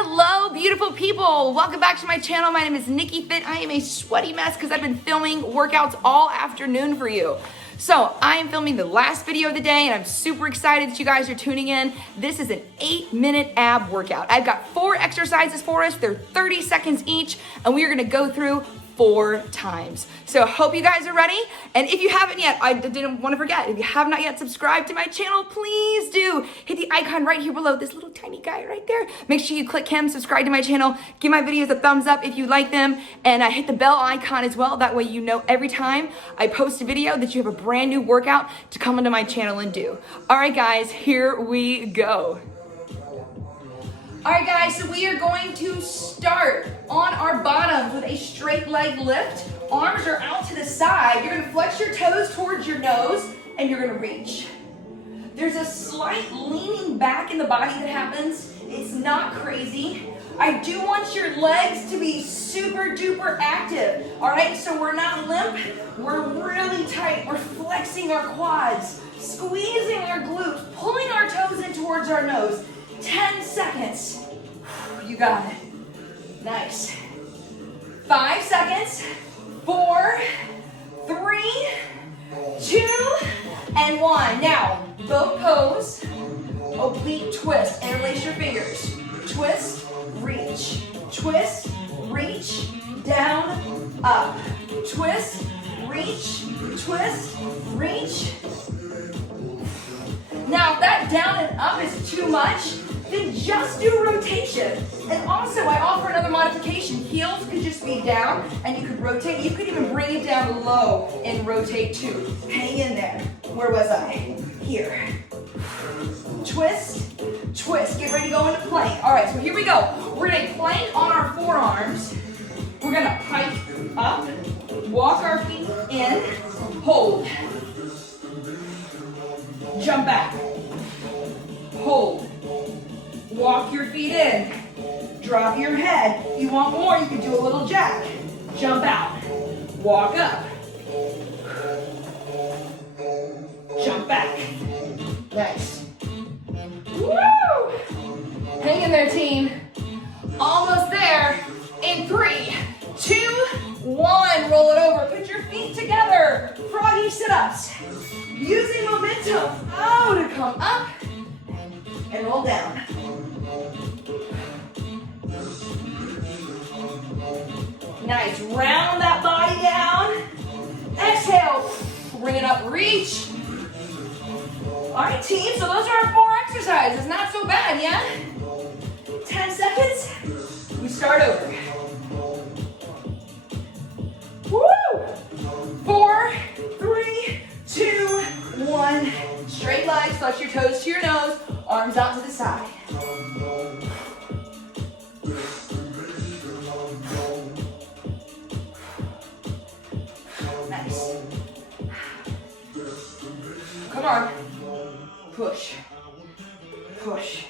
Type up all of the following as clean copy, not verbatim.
Hello, beautiful people. Welcome back to my channel. My name is NikkiFIT. I am a sweaty mess because I've been filming workouts all afternoon for you. So I am filming the last video of the day and I'm super excited that you guys are tuning in. This is an 8-minute ab workout. I've got 4 exercises for us. They're 30 seconds each and we are gonna go through 4 times. So hope you guys are ready. And if you haven't yet, I didn't want to forget, if you have not yet subscribed to my channel, please do. Hit the icon right here below, this little tiny guy right there. Make sure you click him, subscribe to my channel, give my videos a thumbs up if you like them, and hit the bell icon as well. That way you know every time I post a video that you have a brand new workout to come into my channel and do. All right guys, here we go. All right guys, so we are going to start on our bottoms with a straight leg lift. Arms are out to the side. You're gonna flex your toes towards your nose and you're gonna reach. There's a slight leaning back in the body that happens. It's not crazy. I do want your legs to be super duper active. All right, so we're not limp, we're really tight. We're flexing our quads, squeezing our glutes, pulling our toes in towards our nose. 10 seconds. You got it. Nice. 5 seconds. 4, 3, 2, and 1. Now, both pose, oblique twist. Interlace your fingers. Twist, reach. Twist, reach, down, up. Twist, reach, twist, reach. Now, if that down and up is too much, then just do rotation. And also, I offer another modification. Heels could just be down, and you could rotate. You could even bring it down low and rotate too. Hang in there. Where was I? Here. Twist, twist. Get ready to go into plank. All right, so here we go. We're gonna plank on our forearms. We're gonna pike up, walk our feet in, hold. Jump back. Hold. Walk your feet in. Drop your head. You want more, you can do a little jack. Jump out. Walk up. Jump back. Nice. Woo! Hang in there, team. Almost there. In 3, 2, 1. Roll it over. Put your feet together. Froggy sit-ups. Using momentum. Oh, to come up and roll down. Nice. Round that body down. Exhale. Bring it up. Reach. All right, team. So those are our 4 exercises. Not so bad, yeah? 10 seconds. We start over. Woo! 4, 3, 2, 1. Straight legs. Flex your toes to your nose. Arms out to the side. Nice. Come on. Push. Push.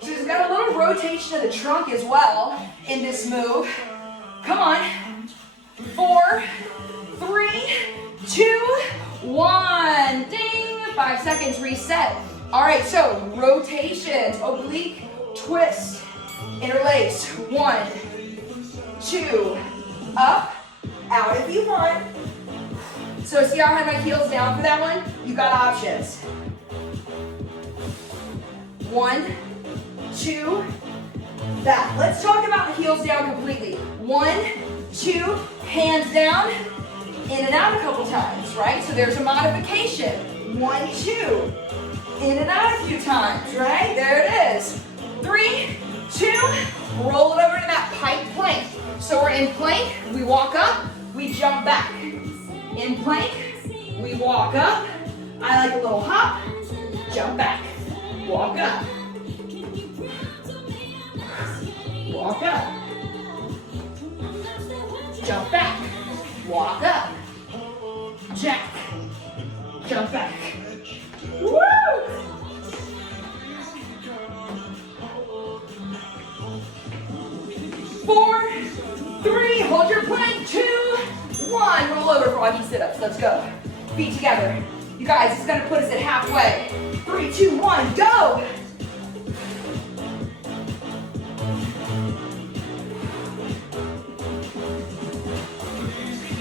So we've got a little rotation of the trunk as well in this move. Come on. 4, 3, 2, 1. Ding. 5 seconds. Reset. All right, so rotations. Oblique twist. Interlace. 1, 2. Up. Out if you want. So see how I had my heels down for that one? You got options. 1, 2. That. Let's talk about the heels down completely. 1, 2. Hands down. In and out a couple times, right? So there's a modification. 1, 2. In and out a few times, right? There it is. 3, 2. Roll it over to that pike plank. So we're in plank, we walk up, we jump back. In plank, we walk up. I like a little hop, jump back. Walk up. Walk up. Jump back. Walk up. Jack. Jump back. Woo! 4, 3, hold your plank. 2, 1. Roll over, froggy sit-ups. Let's go. Feet together. You guys, it's gonna put us at halfway. 3, 2, 1, go.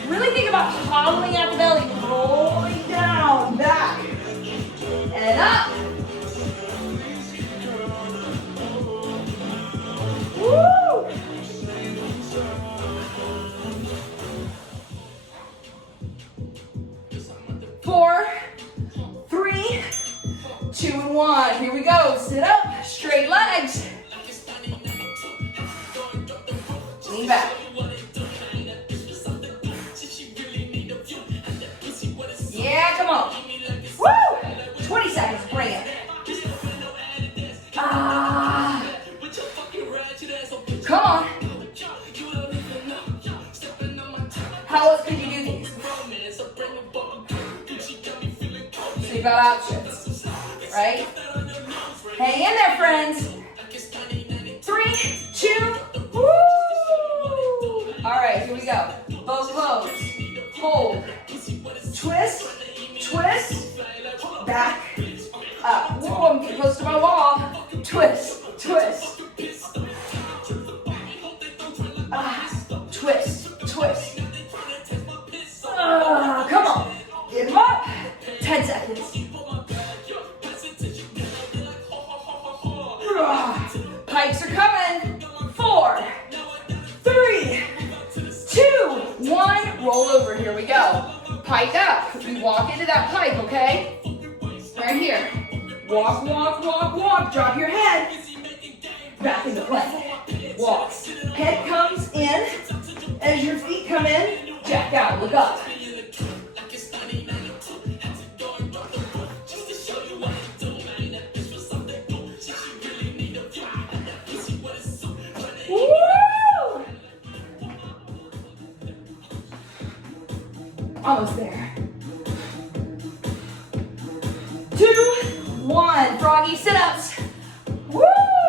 Really think about hollowing out the belly, rolling down, back, and up. Woo! 4, 3, 2, and 1. Here we go. Sit up, straight legs. Lean back. Yeah, come on. Woo! 20 seconds, bring it. Come on. How else could you do these? So you've got options, right? Hang in there, friends. 3, 2, woo! All right, here we go. Both close. Hold. Twist, twist, back, up. Whoa, I'm getting close to my wall. Twist, twist. Twist, twist. Come on. Get them up. 10 seconds. Pikes are coming. 4, 3, 2, 1. Roll over. Here we go. Pike up. We walk into that pike, okay? Right here. Walk, walk, walk, walk. Drop your head. Back into plank. Walk. Head comes in. As your feet come in, jack out. Look up. Woo! Almost there. 2, 1. Froggy sit-ups. Woo!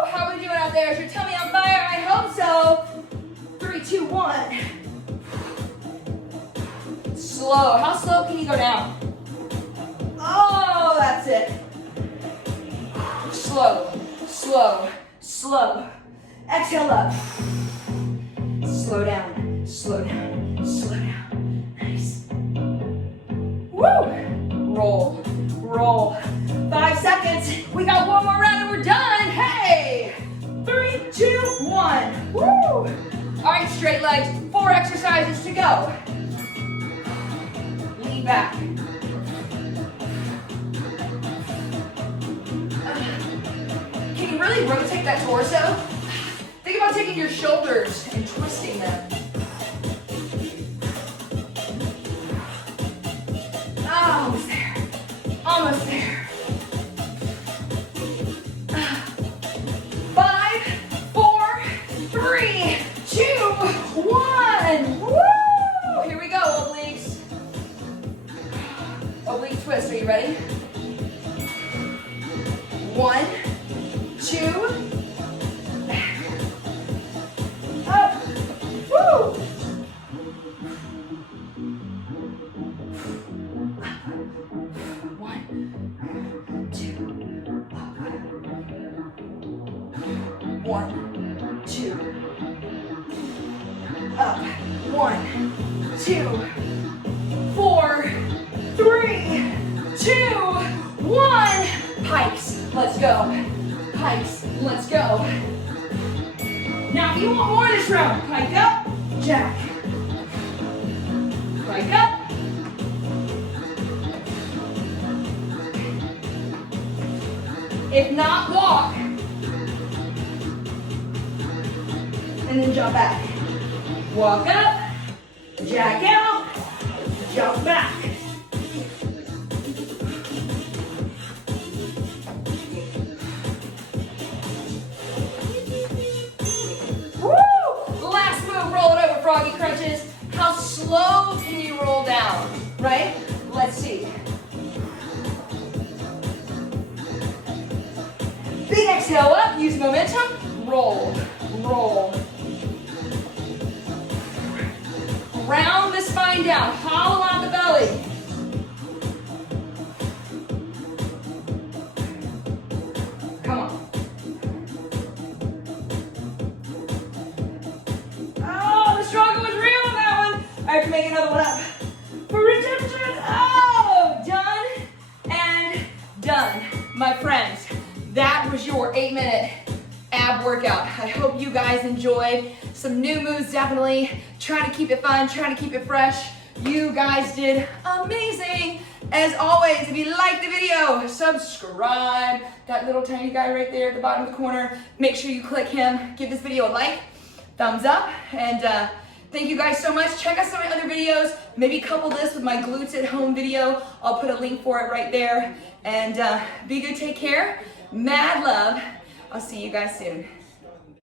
How are we doing out there? Is your tummy on fire? I hope so. 3, 2, 1. Slow. How slow can you go down? Oh, that's it. Slow, slow, slow. Exhale up. Slow down, slow down, slow down. Nice. Woo! Roll, roll. 5 seconds. We got one more round and we're done. Hey! 3, 2, 1. Woo! All right, straight legs. 4 exercises to go. Lean back. Can you really rotate that torso? Think about taking your shoulders and twisting them. Almost there. Almost there. 5, 4, 3, 2, 1. Woo! Here we go, obliques. Oblique twist. Are you ready? 1, 2. Up. Woo! 1, 2. 1, 2. Up. 1, 2. 4, 3, 2, 1. Pikes. Let's go. Pikes. Let's go. Now, if you want more this round, pike up, jack. Pike up. If not, walk. And then jump back. Walk up, jack out, jump back. Froggy crunches. How slow can you roll down, right? Let's see. Big exhale up, use momentum. Roll, roll. Round the spine down, hollow out the belly. workout. I hope you guys enjoyed. Some new moves, definitely. Trying to keep it fun, trying to keep it fresh. You guys did amazing. As always, if you like the video, subscribe. That little tiny guy right there at the bottom of the corner, make sure you click him. Give this video a like, thumbs up, and thank you guys so much. Check out some of my other videos. Maybe couple this with my glutes at home video. I'll put a link for it right there. And be good, take care. Mad love. I'll see you guys soon.